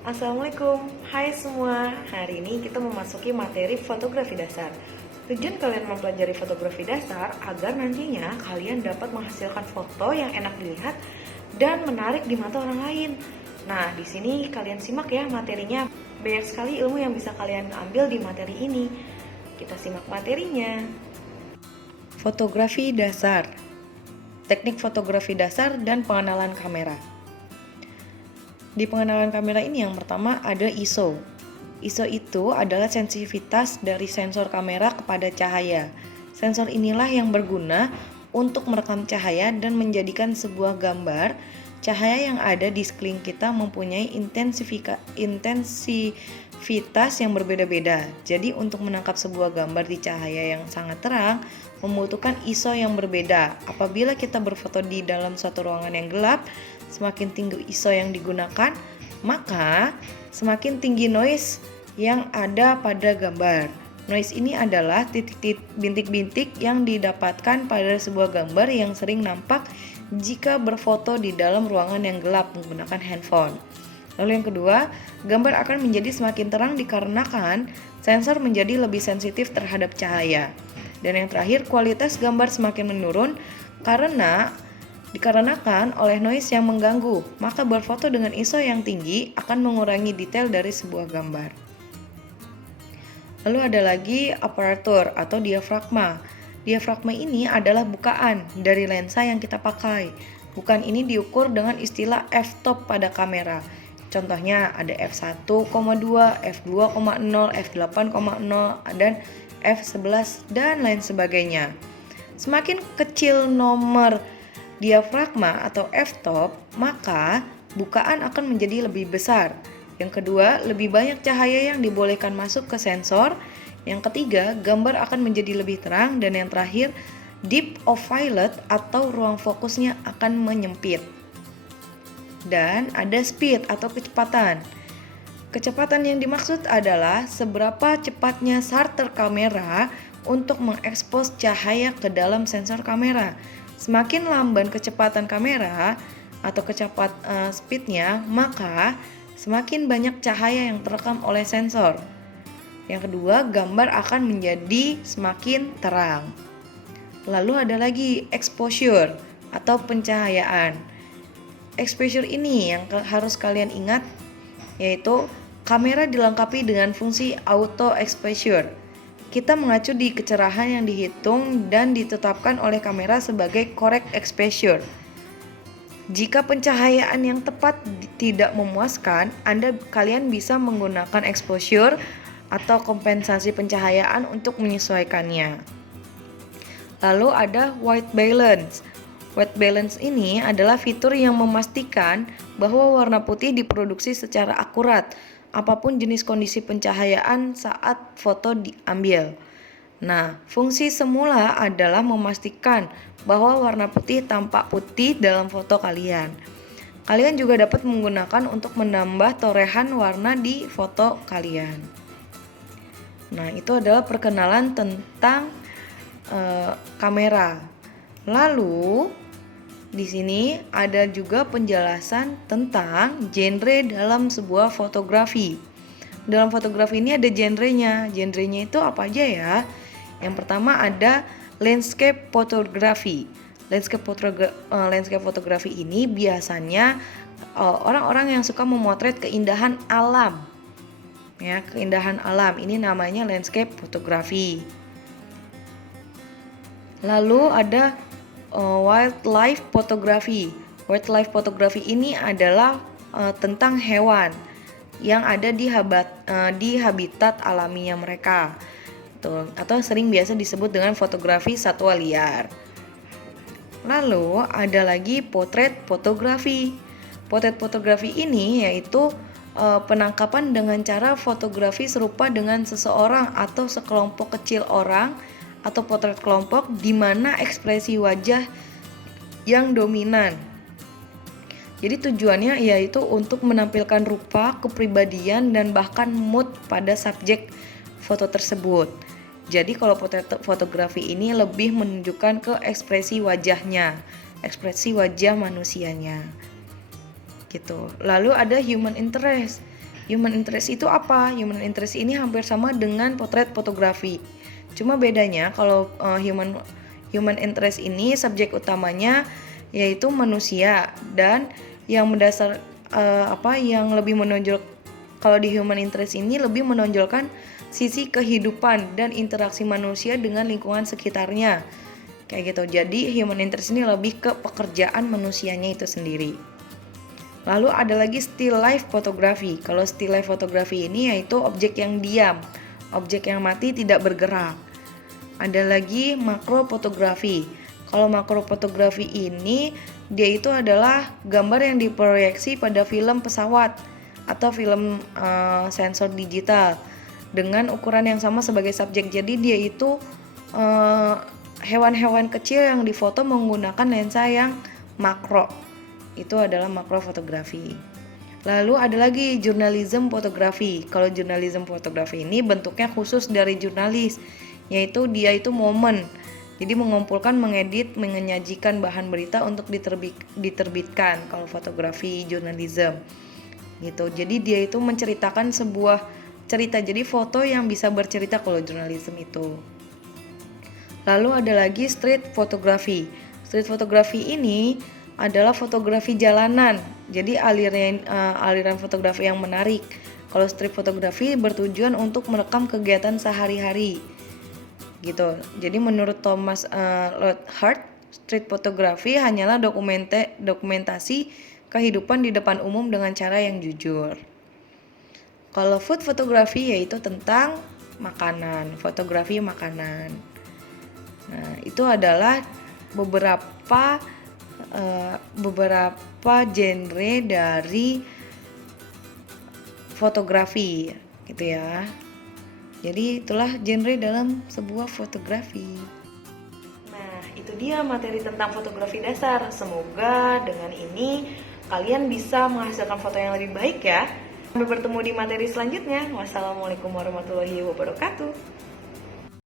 Assalamualaikum, hai semua. Hari ini kita memasuki materi fotografi dasar. Tujuan kalian mempelajari fotografi dasar agar nantinya kalian dapat menghasilkan foto yang enak dilihat dan menarik di mata orang lain. Nah, di sini kalian simak ya materinya. Banyak sekali ilmu yang bisa kalian ambil di materi ini. Kita simak materinya. Fotografi dasar. Teknik fotografi dasar dan pengenalan kamera. Di pengenalan kamera ini yang pertama ada ISO. ISO itu adalah sensitivitas dari sensor kamera kepada cahaya. Sensor inilah yang berguna untuk merekam cahaya dan menjadikan sebuah gambar cahaya yang ada di sekeliling kita mempunyai intensivitas yang berbeda-beda. Jadi untuk menangkap sebuah gambar di cahaya yang sangat terang membutuhkan ISO yang berbeda. Apabila kita berfoto di dalam suatu ruangan yang gelap, semakin tinggi ISO yang digunakan, maka semakin tinggi noise yang ada pada gambar. Noise ini adalah titik-titik bintik-bintik yang didapatkan pada sebuah gambar yang sering nampak jika berfoto di dalam ruangan yang gelap menggunakan handphone. Lalu yang kedua, gambar akan menjadi semakin terang dikarenakan sensor menjadi lebih sensitif terhadap cahaya. Dan yang terakhir, kualitas gambar semakin menurun dikarenakan oleh noise yang mengganggu, maka berfoto dengan ISO yang tinggi akan mengurangi detail dari sebuah gambar. Lalu ada lagi aparatur atau diafragma. Diafragma ini adalah bukaan dari lensa yang kita pakai. Bukaan ini diukur dengan istilah f-stop pada kamera. Contohnya ada f1,2, f2,0, f8,0, dan f11 dan lain sebagainya. Semakin kecil nomor diafragma atau f-stop, maka bukaan akan menjadi lebih besar. Yang kedua, lebih banyak cahaya yang dibolehkan masuk ke sensor. Yang ketiga, gambar akan menjadi lebih terang. Dan yang terakhir, depth of field atau ruang fokusnya akan menyempit. Dan ada speed atau kecepatan. Kecepatan yang dimaksud adalah seberapa cepatnya shutter kamera untuk mengekspos cahaya ke dalam sensor kamera. Semakin lamban kecepatan kamera atau speednya, maka semakin banyak cahaya yang terekam oleh sensor. Yang kedua, gambar akan menjadi semakin terang. Lalu ada lagi exposure atau pencahayaan. Exposure ini yang harus kalian ingat, yaitu kamera dilengkapi dengan fungsi auto exposure. Kita mengacu di kecerahan yang dihitung dan ditetapkan oleh kamera sebagai correct exposure. Jika pencahayaan yang tepat tidak memuaskan, kalian bisa menggunakan exposure atau kompensasi pencahayaan untuk menyesuaikannya. Lalu ada white balance. White balance ini adalah fitur yang memastikan bahwa warna putih diproduksi secara akurat apapun jenis kondisi pencahayaan saat foto diambil. Nah, fungsi semula adalah memastikan bahwa warna putih tampak putih dalam foto kalian. Kalian juga dapat menggunakan untuk menambah torehan warna di foto kalian. Nah, itu adalah perkenalan tentang kamera. Lalu di sini ada juga penjelasan tentang genre dalam sebuah fotografi. Dalam fotografi ini ada genrenya. Genrenya itu apa aja ya? Yang pertama ada landscape photography. Landscape photography ini biasanya orang-orang yang suka memotret keindahan alam. Ya, keindahan alam ini namanya landscape photography. Lalu ada wildlife photography. Wildlife photography ini adalah tentang hewan yang ada di habitat alaminya mereka. Atau sering biasa disebut dengan fotografi satwa liar. Lalu ada lagi potret fotografi. Potret fotografi ini yaitu penangkapan dengan cara fotografi serupa dengan seseorang atau sekelompok kecil orang atau potret kelompok di mana ekspresi wajah yang dominan. Jadi tujuannya yaitu untuk menampilkan rupa, kepribadian, dan bahkan mood pada subjek foto tersebut. Jadi kalau potret fotografi ini lebih menunjukkan ke ekspresi wajahnya, ekspresi wajah manusianya. Gitu. Lalu ada human interest. Human interest itu apa? Human interest ini hampir sama dengan potret fotografi. Cuma bedanya kalau human interest ini subjek utamanya yaitu manusia, dan yang mendasar yang lebih menonjol kalau di human interest ini lebih menonjolkan sisi kehidupan dan interaksi manusia dengan lingkungan sekitarnya. Kayak gitu. Jadi human interest ini lebih ke pekerjaan manusianya itu sendiri. Lalu ada lagi still life photography. Kalau still life photography ini yaitu objek yang diam, objek yang mati tidak bergerak. Ada lagi makro fotografi. Kalau makro fotografi ini dia itu adalah gambar yang diproyeksi pada film pesawat atau film sensor digital dengan ukuran yang sama sebagai subjek. Jadi dia itu hewan-hewan kecil yang difoto menggunakan lensa yang makro. Itu adalah makro fotografi. Lalu ada lagi journalism fotografi. Kalau journalism fotografi ini bentuknya khusus dari jurnalis, yaitu dia itu momen. Jadi mengumpulkan, mengedit, menyajikan bahan berita untuk diterbitkan. Kalau fotografi journalism gitu. Jadi dia itu menceritakan sebuah cerita. Jadi foto yang bisa bercerita kalau jurnalism itu. Lalu ada lagi street photography. Street photography ini adalah fotografi jalanan. Jadi aliran fotografi yang menarik. Kalau street photography bertujuan untuk merekam kegiatan sehari-hari. Gitu. Jadi menurut Thomas Lothar, street photography hanyalah dokumentasi kehidupan di depan umum dengan cara yang jujur. Kalau food photography yaitu tentang makanan, fotografi makanan. Nah, itu adalah beberapa genre dari fotografi gitu ya. Jadi itulah genre dalam sebuah fotografi. Nah, itu dia materi tentang fotografi dasar. Semoga dengan ini kalian bisa menghasilkan foto yang lebih baik ya. Sampai bertemu di materi selanjutnya. Wassalamualaikum warahmatullahi wabarakatuh.